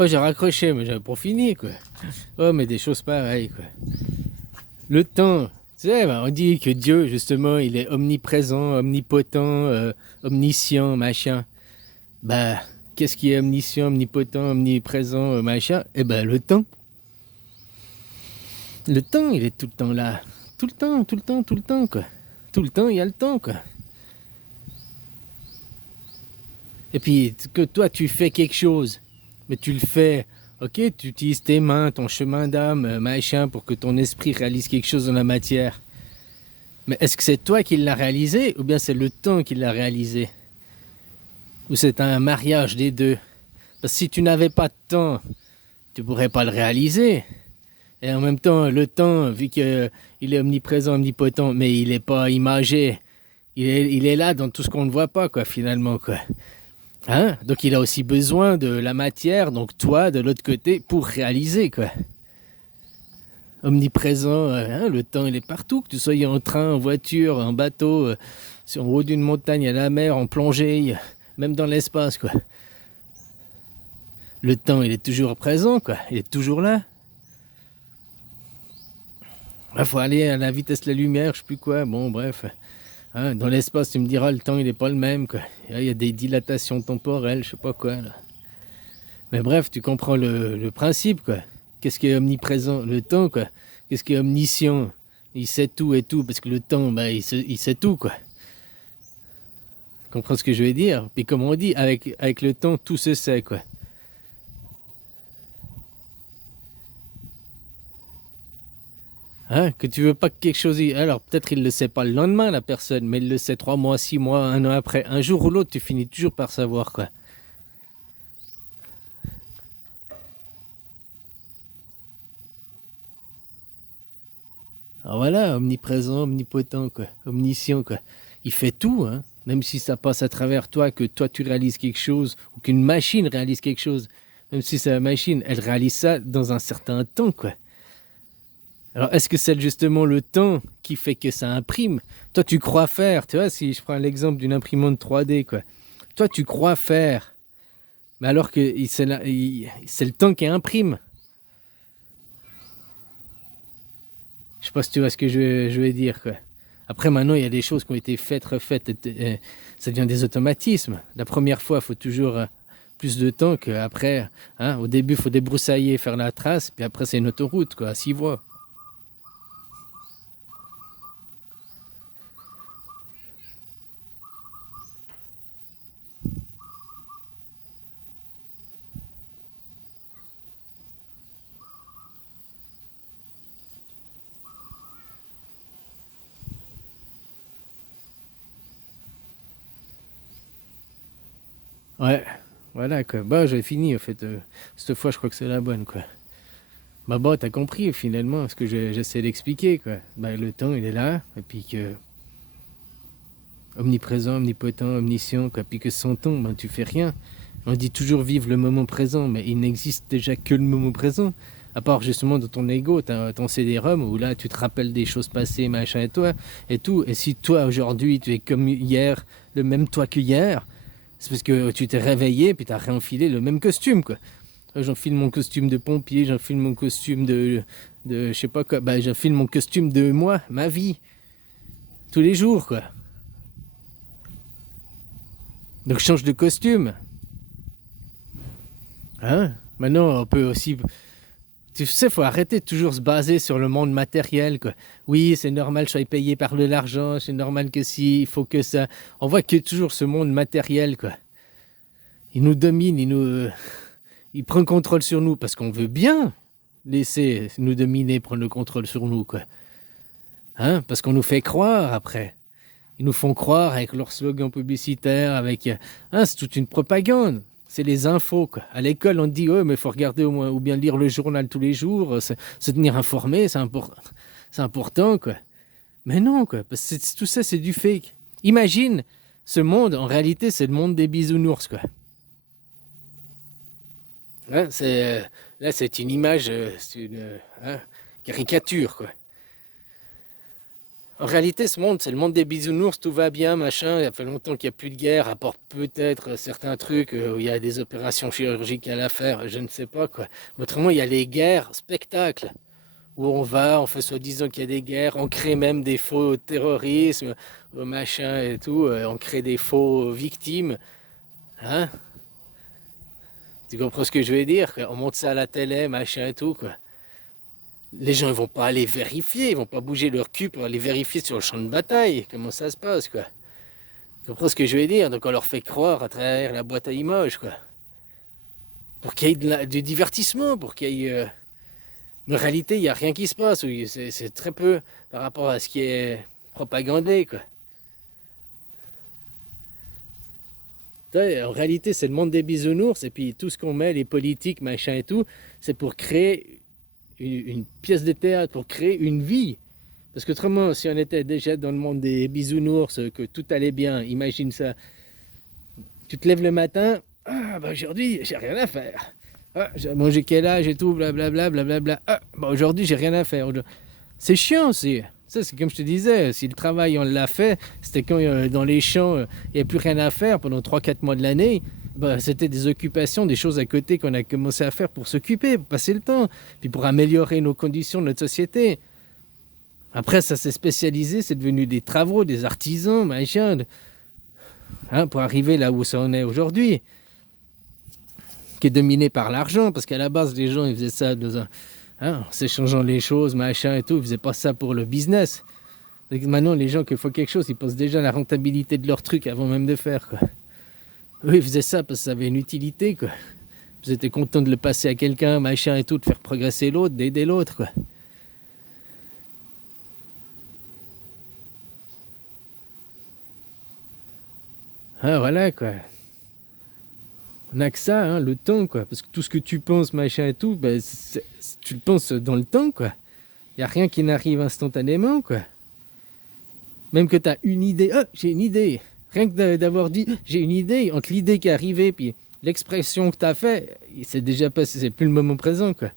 Oh, j'ai raccroché, mais j'avais pas fini, quoi. Oh, mais des choses pareilles, quoi. Le temps, tu sais, on dit que Dieu, justement, il est omniprésent, omnipotent, omniscient, machin. Bah, qu'est-ce qui est omniscient, omnipotent, omniprésent, machin? Eh ben, le temps. Le temps, il est tout le temps là. Tout le temps, tout le temps, tout le temps, quoi. Tout le temps, il y a le temps, quoi. Et puis, que toi, tu fais quelque chose, mais tu le fais, ok, tu utilises tes mains, ton chemin d'âme, machin, pour que ton esprit réalise quelque chose dans la matière. Mais est-ce que c'est toi qui l'as réalisé, ou bien c'est le temps qui l'a réalisé? Ou c'est un mariage des deux? Parce que si tu n'avais pas de temps, tu pourrais pas le réaliser. Et en même temps, le temps, vu qu'il est omniprésent, omnipotent, mais il n'est pas imagé, il est là dans tout ce qu'on ne voit pas, quoi, finalement, quoi. Hein? Donc il a aussi besoin de la matière, donc toi, de l'autre côté, pour réaliser, quoi. Omniprésent, hein, le temps, il est partout, que tu sois en train, en voiture, en bateau, sur en haut d'une montagne, à la mer, en plongée, même dans l'espace, quoi. Le temps, il est toujours présent, quoi. Il est toujours là. Il faut aller à la vitesse de la lumière, je sais plus quoi. Bon, bref. Hein, dans l'espace, tu me diras, le temps, il n'est pas le même, quoi. Il y a des dilatations temporelles, je sais pas quoi, là. Mais bref, tu comprends le principe, quoi. Qu'est-ce qui est omniprésent? Le temps, quoi. Qu'est-ce qui est omniscient? Il sait tout et tout, parce que le temps, bah, il sait tout, quoi. Tu comprends ce que je veux dire? Puis comme on dit, avec le temps, tout se sait, quoi. Hein? Que tu veux pas que quelque chose... Alors, peut-être il le sait pas le lendemain, la personne, mais il le sait 3 mois, 6 mois, un an après. Un jour ou l'autre, tu finis toujours par savoir, quoi. Alors voilà, omniprésent, omnipotent, quoi. Omniscient, quoi. Il fait tout, hein. Même si ça passe à travers toi, que toi tu réalises quelque chose, ou qu'une machine réalise quelque chose. Même si c'est la machine, elle réalise ça dans un certain temps, quoi. Alors, est-ce que c'est justement le temps qui fait que ça imprime? Toi, tu crois faire, tu vois, si je prends l'exemple d'une imprimante 3D, quoi. Toi, tu crois faire, mais alors que c'est le temps qui imprime. Je sais pas si tu vois ce que je veux dire, quoi. Après, maintenant, il y a des choses qui ont été faites, refaites, et ça devient des automatismes. La première fois, il faut toujours plus de temps qu'après. Hein. Au début, il faut débroussailler, faire la trace, puis après, c'est une autoroute, quoi, à 6 voies. Ouais, voilà, quoi. Bah, j'ai fini, en fait. Cette fois, je crois que c'est la bonne, quoi. Bah, bon, t'as compris, finalement, ce que j'essaie d'expliquer, quoi. Bah, le temps, il est là, et puis que... Omniprésent, omnipotent, omniscient, quoi. Puis que sans temps, ben, tu fais rien. On dit toujours vivre le moment présent, mais il n'existe déjà que le moment présent. À part justement dans ton ego, t'as ton CD-ROM où là tu te rappelles des choses passées, machin et toi, et tout. Et si toi aujourd'hui tu es comme hier, le même toi que hier, c'est parce que tu t'es réveillé puis t'as réenfilé le même costume, quoi. J'enfile mon costume de pompier, j'enfile mon costume de je sais pas quoi, bah j'enfile mon costume de moi, ma vie, tous les jours, quoi. Donc je change de costume. Hein? Maintenant, on peut aussi... Tu sais, faut arrêter de toujours se baser sur le monde matériel, quoi. Oui, c'est normal, je sois payé par de l'argent, c'est normal que si, il faut que ça... On voit que toujours ce monde matériel, quoi. Il nous domine, il prend le contrôle sur nous parce qu'on veut bien laisser nous dominer, prendre le contrôle sur nous, quoi. Hein? Parce qu'on nous fait croire après. Ils nous font croire avec leurs slogans publicitaires, avec... Hein, c'est toute une propagande. C'est les infos, quoi. À l'école, on dit, oh, mais il faut regarder au moins, ou bien lire le journal tous les jours, se tenir informé, c'est important, quoi. Mais non, quoi, parce que tout ça, c'est du fake. Imagine, ce monde, en réalité, c'est le monde des bisounours, quoi. Hein, là, c'est une image, c'est une hein, caricature, quoi. En réalité, ce monde, c'est le monde des bisounours, tout va bien, machin. Il y a fait longtemps qu'il n'y a plus de guerre, à part peut-être certains trucs où il y a des opérations chirurgicales à faire, je ne sais pas quoi. Mais autrement, il y a les guerres, spectacles, où on va, on fait soi-disant qu'il y a des guerres, on crée même des faux terrorismes, machin et tout, on crée des faux victimes. Hein? Tu comprends ce que je veux dire, quoi? On monte ça à la télé, machin et tout, quoi. Les gens, ils vont pas aller vérifier, ils vont pas bouger leur cul pour aller vérifier sur le champ de bataille comment ça se passe, quoi. Tu comprends ce que je veux dire? Donc on leur fait croire à travers la boîte à images, quoi. Pour qu'il y ait du divertissement, pour qu'il y ait... Mais en réalité, il n'y a rien qui se passe, oui. C'est très peu par rapport à ce qui est propagandé, quoi. En réalité, c'est le monde des bisounours, et puis tout ce qu'on met, les politiques, machin et tout, c'est pour créer une pièce de théâtre, pour créer une vie. Parce qu'autrement, si on était déjà dans le monde des bisounours, que tout allait bien, imagine ça. Tu te lèves le matin, ah bah aujourd'hui, j'ai rien à faire. Ah, j'ai mangé quel âge et tout, blablabla, blablabla. Ah, bah aujourd'hui, j'ai rien à faire. C'est chiant aussi. Ça, c'est comme je te disais, si le travail, on l'a fait, c'était quand dans les champs, il n'y avait plus rien à faire pendant 3-4 mois de l'année. Bah, c'était des occupations, des choses à côté qu'on a commencé à faire pour s'occuper, pour passer le temps, puis pour améliorer nos conditions de notre société. Après, ça s'est spécialisé, c'est devenu des travaux, des artisans, machin, hein, pour arriver là où ça en est aujourd'hui, qui est dominé par l'argent, parce qu'à la base, les gens, ils faisaient ça en s'échangeant les choses, machin et tout, ils faisaient pas ça pour le business. Donc maintenant, les gens qui font quelque chose, ils pensent déjà à la rentabilité de leur truc avant même de faire, quoi. Eux, ils faisaient ça parce que ça avait une utilité, quoi. Ils étaient contents de le passer à quelqu'un, machin et tout, de faire progresser l'autre, d'aider l'autre, quoi. Ah, voilà, quoi. On n'a que ça, hein, le temps, quoi. Parce que tout ce que tu penses, machin et tout, ben, tu le penses dans le temps, quoi. Il n'y a rien qui n'arrive instantanément, quoi. Même que tu as une idée, ah, j'ai une idée. Rien que d'avoir dit, j'ai une idée, entre l'idée qui est arrivée, puis l'expression que tu as fait, c'est déjà passé, c'est plus le moment présent, quoi.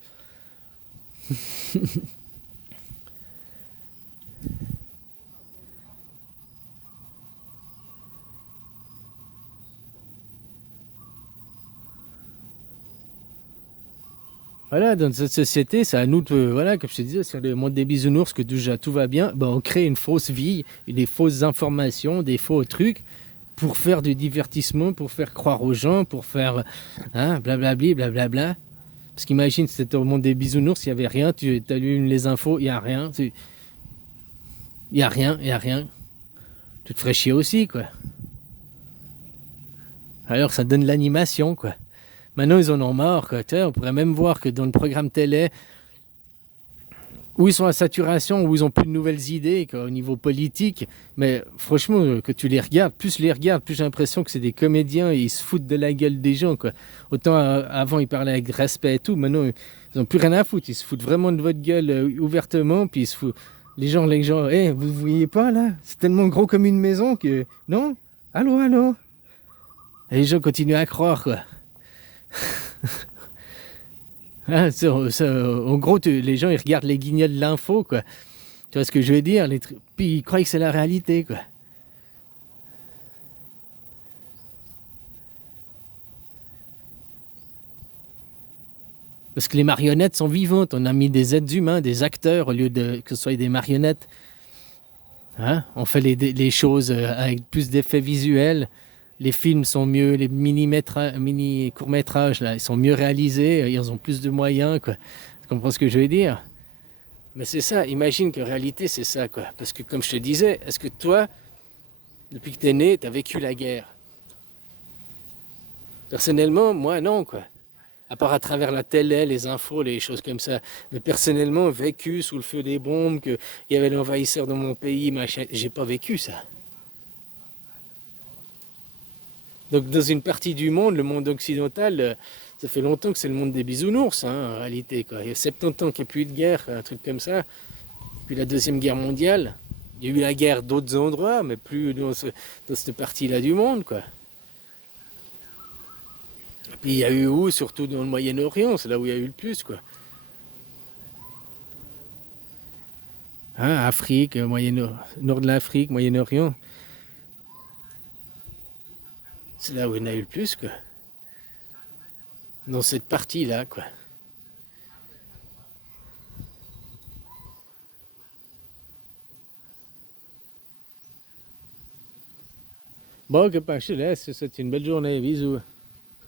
Voilà, dans cette société, c'est à nous de, voilà, comme je te disais, sur le monde des bisounours, que déjà tout va bien, ben on crée une fausse vie, des fausses informations, des faux trucs, pour faire du divertissement, pour faire croire aux gens, pour faire, hein, blablabli, blablabla. Parce qu'imagine, si c'était au monde des bisounours, il n'y avait rien, tu allumes les infos, il n'y a rien, il n'y a rien, il n'y a rien. Tu te ferais chier aussi, quoi. Alors ça donne l'animation, quoi. Maintenant, ils en ont marre, quoi. Tu sais, on pourrait même voir que dans le programme télé, où ils sont à saturation, où ils ont plus de nouvelles idées, quoi, au niveau politique. Mais franchement, que tu les regardes, plus j'ai l'impression que c'est des comédiens et ils se foutent de la gueule des gens, quoi. Autant avant, ils parlaient avec respect et tout. Maintenant, ils n'ont plus rien à foutre. Ils se foutent vraiment de votre gueule ouvertement. Puis ils se foutent. Les gens, hey, vous ne voyez pas là? C'est tellement gros comme une maison que. Non? Allô, allô? Et les gens continuent à croire, quoi. Hein, en gros, les gens, ils regardent les guignols de l'info, quoi. Tu vois ce que je veux dire? Puis ils croient que c'est la réalité, quoi. Parce que les marionnettes sont vivantes. On a mis des êtres humains, des acteurs, au lieu de que ce soit des marionnettes. Hein? On fait les choses avec plus d'effets visuels. Les films sont mieux, les mini courts-métrages, là, ils sont mieux réalisés, ils ont plus de moyens, quoi. Tu comprends ce que je veux dire? Mais c'est ça, imagine qu'en réalité, c'est ça, quoi. Parce que comme je te disais, est-ce que toi, depuis que tu es né, tu as vécu la guerre? Personnellement, moi, non, quoi. À part à travers la télé, les infos, les choses comme ça. Mais personnellement, vécu sous le feu des bombes, qu'il y avait l'envahisseur dans mon pays, machin, j'ai pas vécu ça. Donc dans une partie du monde, le monde occidental, ça fait longtemps que c'est le monde des bisounours, hein, en réalité, quoi. Il y a 70 ans qu'il n'y a plus de guerre, un truc comme ça. Puis la Deuxième Guerre mondiale. Il y a eu la guerre d'autres endroits, mais plus dans cette partie-là du monde, quoi. Puis il y a eu où? Surtout dans le Moyen-Orient, c'est là où il y a eu le plus, quoi. Hein, Afrique, nord de l'Afrique, Moyen-Orient. C'est là où il y en a eu le plus, quoi. Dans cette partie-là, quoi. Bon, copain, je te laisse. C'est une belle journée. Bisous.